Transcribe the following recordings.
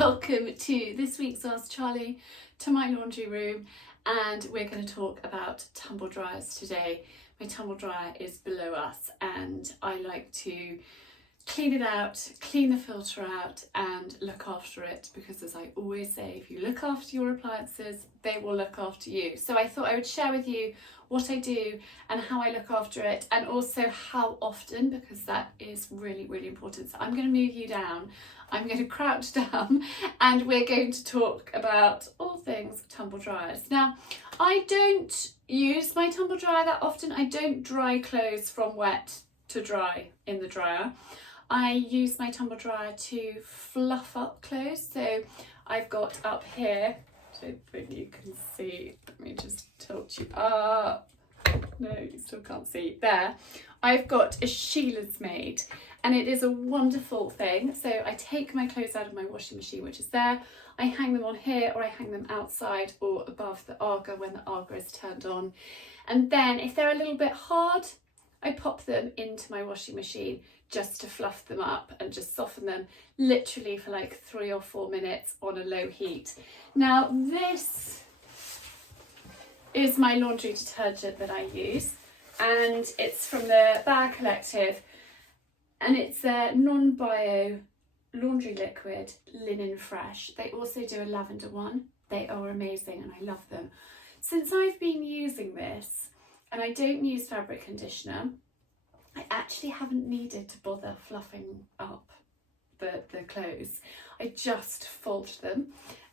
Welcome to this week's Ask Charlie, to my laundry room, and we're going to talk about tumble dryers today. My tumble dryer is below us and I like to clean it out, clean the filter out and look after it, because as I always say, if you look after your appliances, they will look after you. So I thought I would share with you what I do and how I look after it, and also how often, because that is really, really important. So I'm going to move you down, I'm going to crouch down, and we're going to talk about all things tumble dryers. Now, I don't use my tumble dryer that often. I don't dry clothes from wet to dry in the dryer. I use my tumble dryer to fluff up clothes. So I've got up here, I don't think you can see, let me just tilt you up. No, you still can't see. There, I've got a Sheila's made, and it is a wonderful thing. So I take my clothes out of my washing machine, which is there. I hang them on here, or I hang them outside or above the Arga when the Arga is turned on. And then if they're a little bit hard, I pop them into my washing machine just to fluff them up and just soften them, literally for like 3 or 4 minutes on a low heat. Now this is my laundry detergent that I use, and it's from the Bag Collective, and it's a non-bio laundry liquid, Linen Fresh. They also do a lavender one. They are amazing and I love them. Since I've been using this, and I don't use fabric conditioner, I actually haven't needed to bother fluffing up the clothes. I just fold them.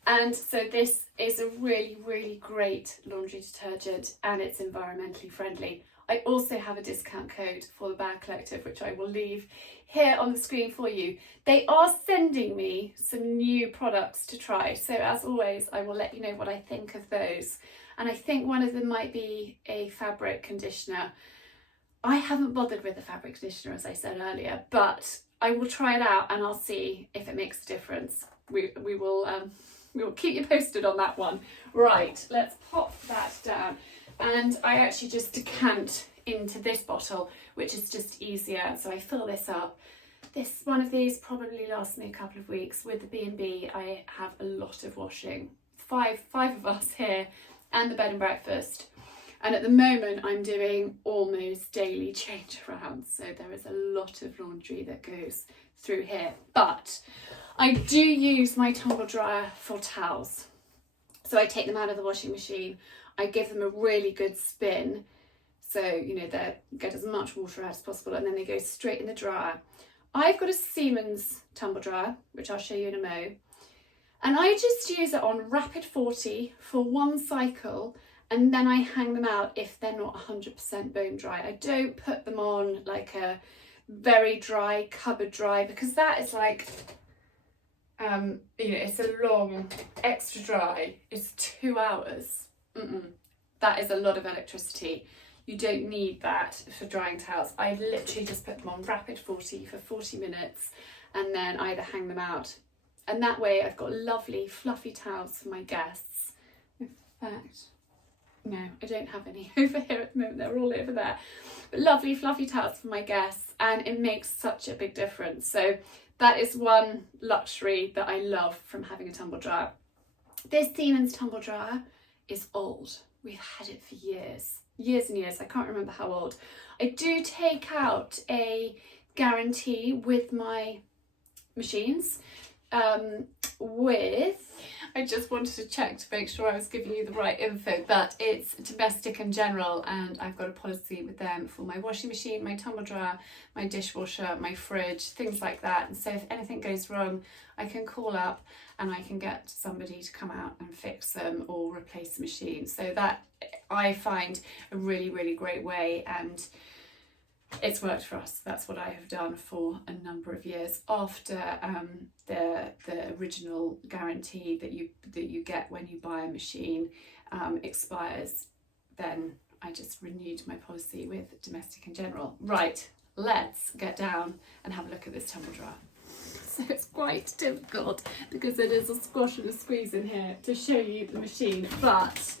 And so this is a really, really great laundry detergent, and it's environmentally friendly. I also have a discount code for the Bag Collective, which I will leave here on the screen for you. They are sending me some new products to try. So as always, I will let you know what I think of those. And I think one of them might be a fabric conditioner. I haven't bothered with the fabric conditioner, as I said earlier, but I will try it out and I'll see if it makes a difference. We will keep you posted on that one. Right, let's pop that down. And I actually just decant into this bottle, which is just easier. So I fill this up. This one of these probably lasts me a couple of weeks. With the B&B, I have a lot of washing. Five of us here, and the bed and breakfast. And at the moment I'm doing almost daily change around, so there is a lot of laundry that goes through here. But I do use my tumble dryer for towels. So I take them out of the washing machine, I give them a really good spin, so you know they get as much water out as possible, and then they go straight in the dryer. I've got a Siemens tumble dryer, which I'll show you in a mo, and I just use it on rapid 40 for one cycle, and then I hang them out if they're not 100% bone dry. I don't put them on like a very dry cupboard dry, because that is like, you know, it's a long extra dry. It's 2 hours. That is a lot of electricity. You don't need that for drying towels. I literally just put them on rapid 40 for 40 minutes and then either hang them out. And that way I've got lovely fluffy towels for my guests. In fact, no, I don't have any over here at the moment, they're all over there. But lovely fluffy towels for my guests, and it makes such a big difference. So that is one luxury that I love from having a tumble dryer. This Siemens tumble dryer is old. We've had it for years and years. I can't remember how old. I do take out a guarantee with my machines. I just wanted to check to make sure I was giving you the right info, but it's Domestic and General, and I've got a policy with them for my washing machine, my tumble dryer, my dishwasher, my fridge, things like that. And so if anything goes wrong, I can call up and I can get somebody to come out and fix them or replace the machine. So that I find a really, really great way, and it's worked for us. That's what I have done for a number of years. After the original guarantee that you get when you buy a machine expires, then I just renewed my policy with Domestic and General. Right, let's get down and have a look at this tumble dryer. So it's quite difficult because it is a squash and a squeeze in here to show you the machine, but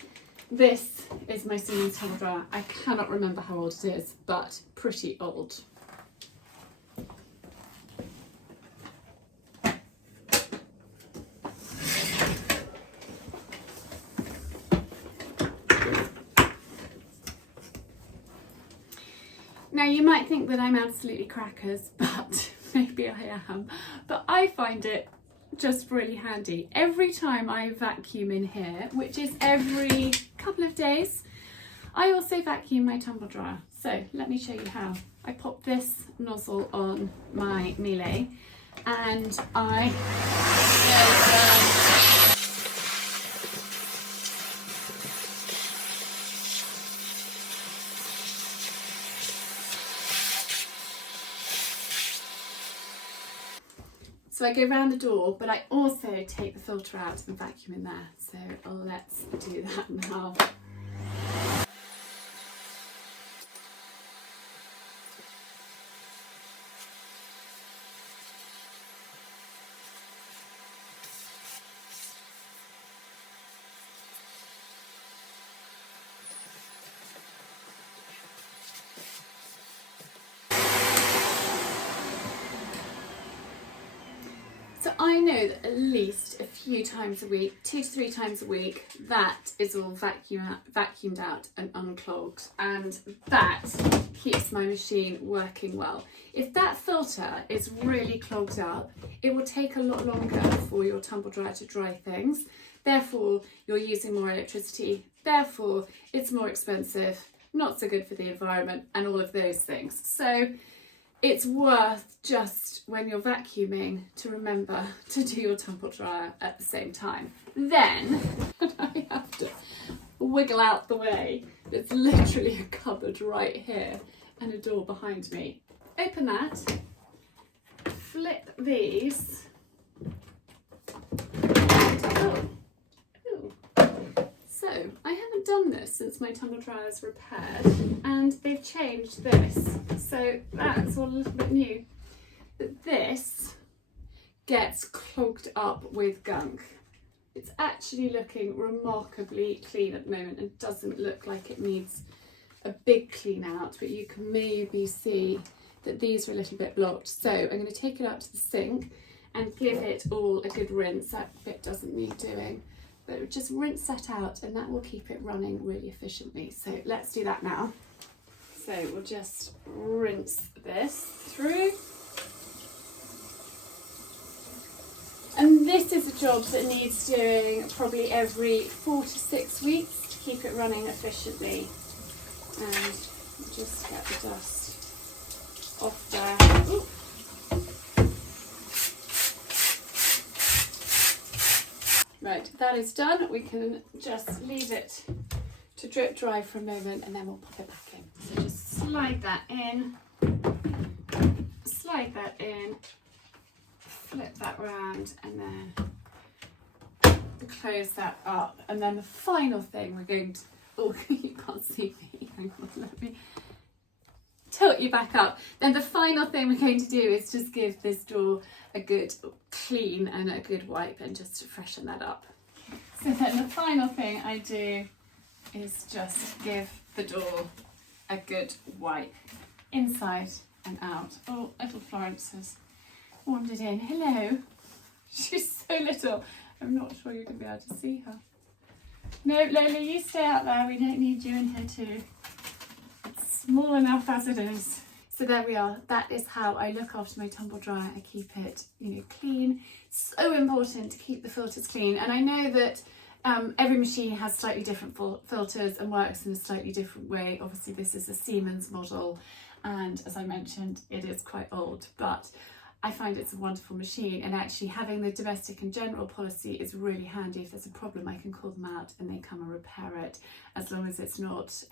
this is my Siemens tumble dryer. I cannot remember how old it is, but pretty old. you might think that I'm absolutely crackers, but maybe I am, but I find it just really handy. Every time I vacuum in here, which is every couple of days, I also vacuum my tumble dryer. So let me show you how. I pop this nozzle on my Miele and I so I go round the door, but I also take the filter out and vacuum in there. So let's do that now. So I know that at least a few times a week, 2 to 3 times a week, that is all vacuumed out and unclogged, and that keeps my machine working well. If that filter is really clogged up, it will take a lot longer for your tumble dryer to dry things. Therefore, you're using more electricity. Therefore, it's more expensive, not so good for the environment, and all of those things. So it's worth, just when you're vacuuming, to remember to do your tumble dryer at the same time. Then I have to wiggle out the way. There's literally a cupboard right here and a door behind me. Open that, flip these. So I haven't done this since my tumble dryer is repaired, and they've changed this, so that's all a little bit new. But this gets clogged up with gunk. It's actually looking remarkably clean at the moment and doesn't look like it needs a big clean out, but you can maybe see that these are a little bit blocked. So I'm going to take it out to the sink and give it all a good rinse. That bit doesn't need doing. But just rinse that out and that will keep it running really efficiently. So let's do that now. So we'll just rinse this through. And this is a job that needs doing probably every 4 to 6 weeks to keep it running efficiently. And just get the dust off there. Ooh. Right, that is done. We can just leave it to drip dry for a moment and then we'll pop it back in. So just slide that in, flip that round and then close that up. And then the final thing we're going to, oh, you can't see me, hang on, let me tilt you back up. Then the final thing we're going to do is just give this door a good clean and a good wipe and just to freshen that up. So then the final thing I do is just give the door a good wipe inside and out. Oh, little Florence has wandered in. Hello. She's so little. I'm not sure you're going to be able to see her. No, Lola, you stay out there. We don't need you in here too. It's small enough as it is. So there we are. That is how I look after my tumble dryer. I keep it, clean. It's so important to keep the filters clean. And I know that every machine has slightly different filters and works in a slightly different way. Obviously, this is a Siemens model, and as I mentioned, it is quite old, but I find it's a wonderful machine, and actually having the domestic and general policy is really handy. If there's a problem, I can call them out and they come and repair it, as long as it's not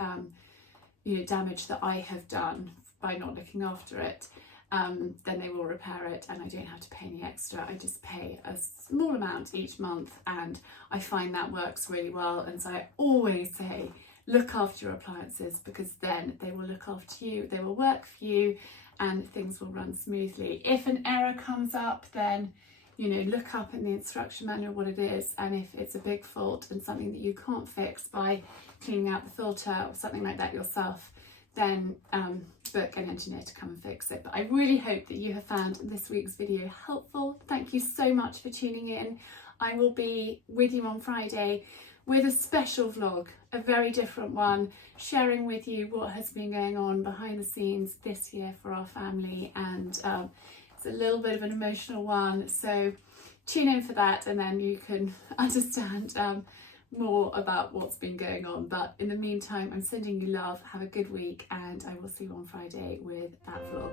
damage that I have done by not looking after it. Then they will repair it and I don't have to pay any extra. I just pay a small amount each month, and I find that works really well. And so I always say, look after your appliances, because then they will look after you, they will work for you, and things will run smoothly. If an error comes up, then look up in the instruction manual what it is, and if it's a big fault and something that you can't fix by cleaning out the filter or something like that yourself, then book an engineer to come and fix it. But I really hope that you have found this week's video helpful. Thank you so much for tuning in. I will be with you on Friday with a special vlog, a very different one, sharing with you what has been going on behind the scenes this year for our family, and it's a little bit of an emotional one, so tune in for that and then you can understand more about what's been going on. But in the meantime, I'm sending you love, have a good week, and I will see you on Friday with that vlog.